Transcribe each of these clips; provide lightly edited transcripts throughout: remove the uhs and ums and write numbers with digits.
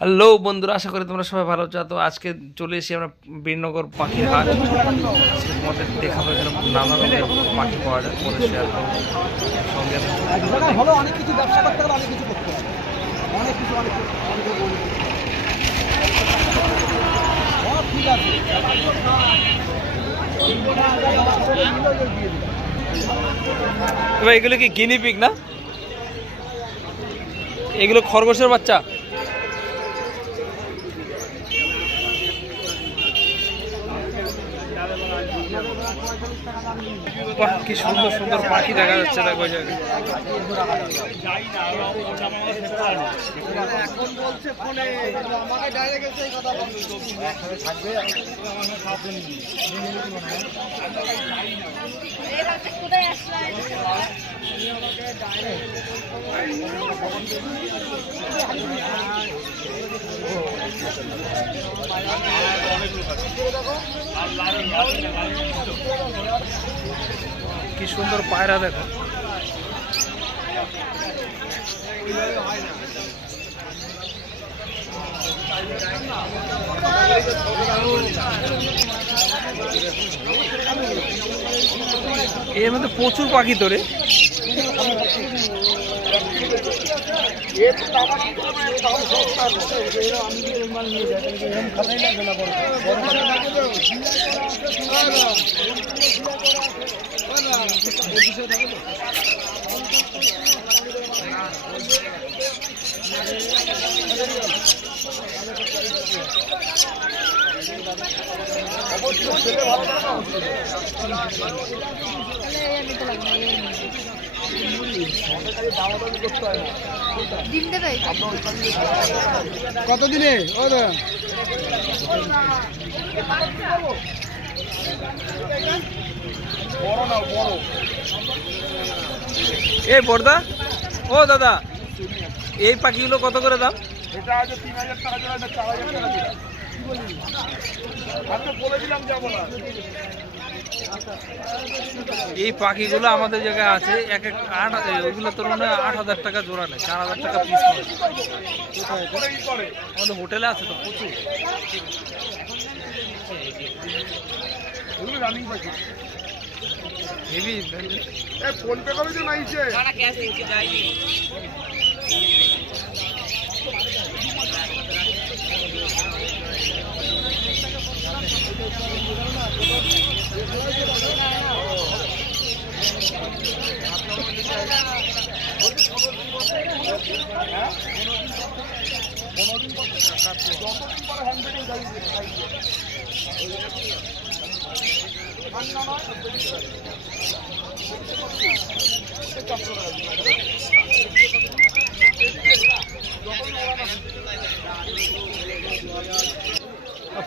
Hello বন্ধুরা, আশা করি তোমরা সবাই ভালো আছো। তো আজকে চলে এসেছি আমরা বীরনগর পাখির হাট। আজকে তোমাদের দেখাবো এখানে নানা রকমের পাখি পাওয়া যায়, তোমাদের শেয়ার করবো সঙ্গে। হলো অনেক কিছু ব্যবসা করতে গেলে অনেক কিছু করতে হবে, অনেক কিছু ঠিক আছে। এবার এগুলো কি গিনি পিগ না? এগুলো খরগোশের বাচ্চা। বাহ, কি সুন্দর সুন্দর পাখি দেখা যাচ্ছে। দেখো জায়গায় কি সুন্দর পায়রা দেখো। এর মধ্যে প্রচুর পাখি তোরে। কতদিনে এই বড়দা, ও দাদা, এই পাখিগুলো কত করে দাম? এটা আজ 3000 টাকা জোড়া, এটা 4000 টাকা জোড়া। আমি বলে দিলাম যাবো না। এই পাখিগুলো আমাদের জায়গায় আছে এক এক ওইগুলো তোর মানে 8000 টাকা জোড়া নেয়, 4000 টাকা পিস। আমাদের হোটেলে আছে তো প্রচুর। রানিং পাখি হেভি। ফোন পে করে দিন আইছে।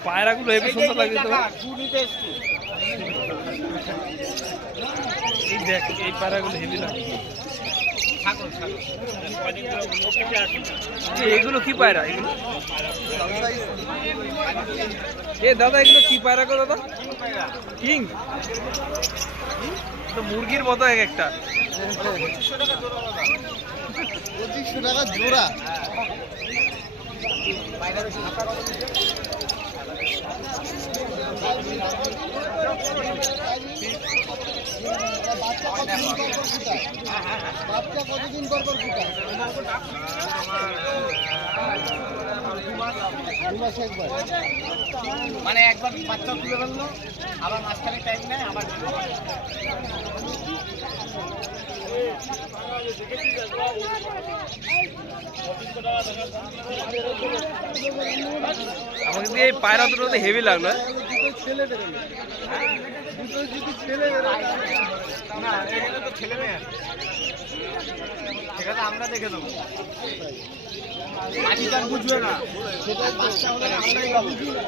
পায়রাগুলো হেভি সুন্দর লাগে। এই দেখ, এই পায়রাগুলো হেভি লাগে। এগুলো কি পায়রা? এগুলো এ দাদা, এগুলো কি পায়রা গো দাদা? কিং তো মুরগির মতো এক একটা। 2500 টাকা জোড়া। বাচ্চা কতদিন পর পর ফুটায়? 2 মাসে একবার। মানে একবার বাচ্চা তুলে ফেললো, আবার মাঝখানে টাইম নেয়, আবার আমাকে দিয়ে এই পায়রা দুটো হেভি লাগলো। ছেলে বেরোলো, দুটো যদি ছেলে বেরোয় না, এখানে তো ছেলে মেয়ে আছে, সেখানে আমরা দেখে দেবো। পাখিটা বুঝবে না, সেটা বাচ্চা হলে আমরাই বুঝি না।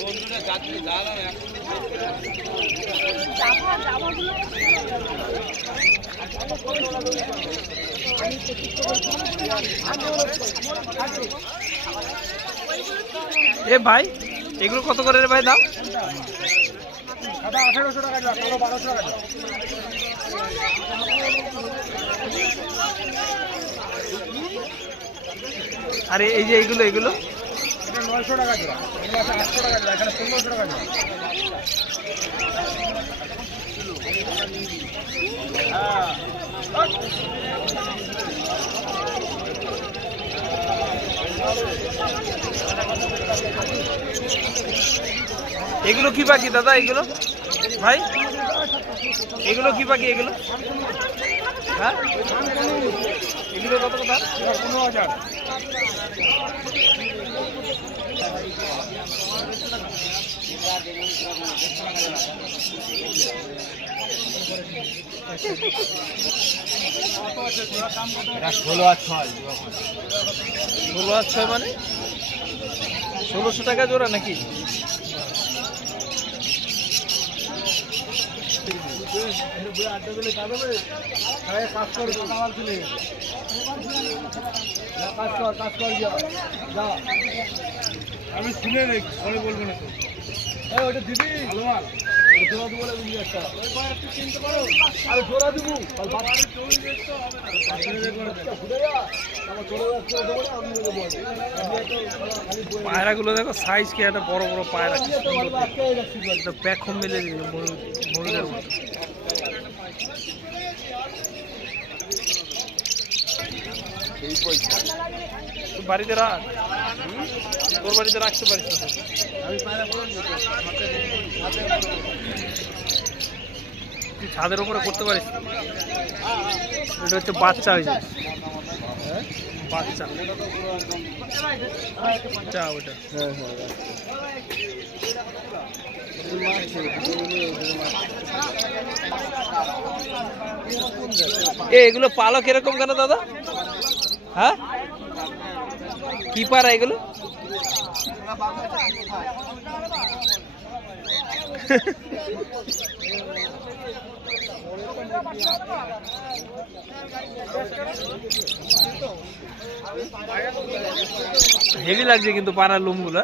বন্ধুরা যাত্রী দাঁড়া এখন আমি এ ভাই এগুলো কত করে রে ভাই দাম? সাদা 1800 টাকা জোড়া, কালো 1200 টাকা জোড়া। আরে এই যে এইগুলো এটা 900 টাকা জোড়া, এগুলো আছে 800 টাকা জোড়া, এখানে 1500 টাকা জোড়া। এগুলো কি পাখি দাদা? এগুলো ভাই এগুলো কি পাখি এগুলো? হ্যাঁ এগুলো কত কথা? 15,000। এটা 16 আর 6। 16 আর 6 মানে 1600 টাকা জোড়া নাকি? কাজ কর, কাজ চলে গেছে। কাজ কর, কাজ কর, যা। আমি শুনে নেই, পরে বলবো না তো। এই ওটা দিদি ভালো মাল, জোড়া দেবো বুঝলি একটা। আরে জোড়া দিব, পায়রাগুলো দেখো সাইজ কি একটা বড় বড় পায়রা, প্যাখম মিলে ময়ূরের মতো। বাড়িতে রাখ, তোর বাড়িতে রাখতে পারিস না? তুই ছাদের উপরে করতে পারিস? এটা হচ্ছে বাচ্চা, হয়েছে বাচ্চা বাচ্চা ওটা। এগুলো পালক এরকম কেন দাদা? হ্যাঁ কি পারা এগুলো? হেভি লাগছে কিন্তু পাড়ার লোমগুলো।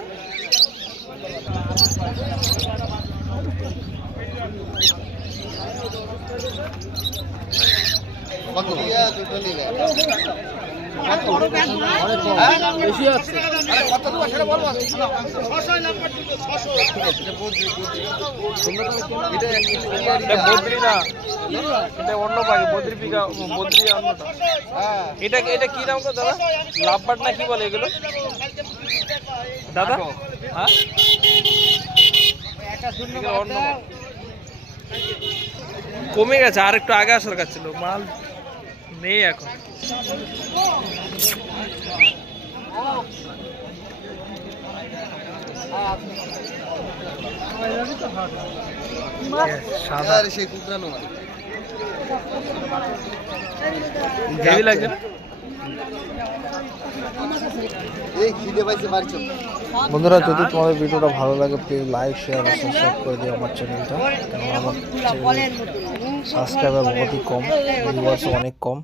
বেশি আছে। বদ্রি না, এটা অন্য পাখি, বদ্রি পিকা, বদ্রি অন্যটা। এটা এটা কি নাম গো দাদা? লাভবার্ড না কি বলে এগুলো দাদা? হ্যাঁ অন্য কমে গেছে, আর একটু আগে আসার কাছে ছিল, মাল নেই এখন। সাদা সেই কুকরানো হেভি লাগছে না? বন্ধুরা, যদি তোমাদের ভিডিওটা ভালো লাগে প্লিজ লাইক শেয়ার আর সাবস্ক্রাইব করে দিও আমার চ্যানেলটা। কারণ আমার সাবস্ক্রাইবার বহুত কম, ভিউয়ার্স অনেক কম।